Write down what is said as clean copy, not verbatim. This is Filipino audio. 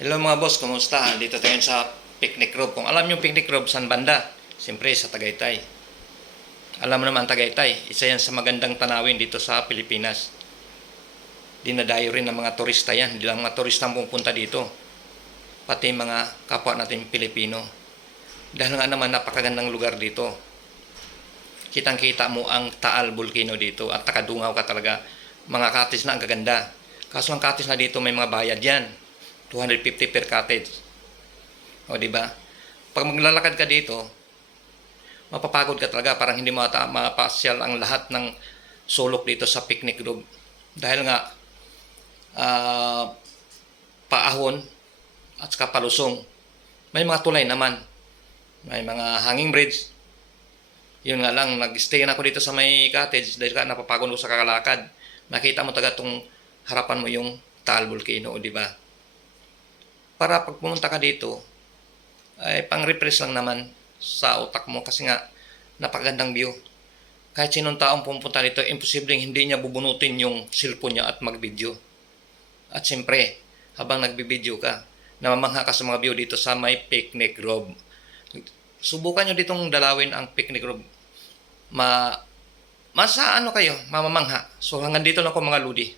Hello mga boss, kumusta? Dito tayo sa Picnic Grove. Kung alam niyo Picnic Grove, saan banda? Siyempre sa Tagaytay. Alam mo naman Tagaytay, isa yan sa magandang tanawin dito sa Pilipinas. Dinadayo rin ng mga turista yan. Hindi lang mga turista ang pupunta dito. Pati mga kapwa natin Pilipino. Dahil nga naman napakagandang lugar dito. Kitang-kita mo ang Taal Volcano dito at nakadungaw ka talaga. Mga cottage na ang gaganda. Kaso ang cottage na dito may mga bayad yan. 250 per cottage. O di ba? Pag maglalakad ka dito, mapapagod ka talaga, parang hindi mo mapasyal ang lahat ng sulok dito sa Picnic Grove. Dahil nga paahon at saka palusong. May mga tulay naman. May mga hanging bridge. Yun nga lang, nag-stay na ako dito sa may cottage dahil ka napapagod ko sa kakalakad. Nakita mo taga tong harapan mo yung Taal Volcano, di ba? Para pag pumunta ka dito, ay pang-refresh lang naman sa utak mo kasi nga napakagandang view. Kahit sinong taong pumunta dito, imposibleng hindi niya bubunutin yung cellphone niya at mag-video. At siyempre, habang nagbi-video ka, namamangha ka sa mga view dito sa may Picnic Grove. Subukan nyo ditong dalawin ang Picnic Grove. Masa ano kayo, mamamangha. So hanggang dito lang ko mga ludi.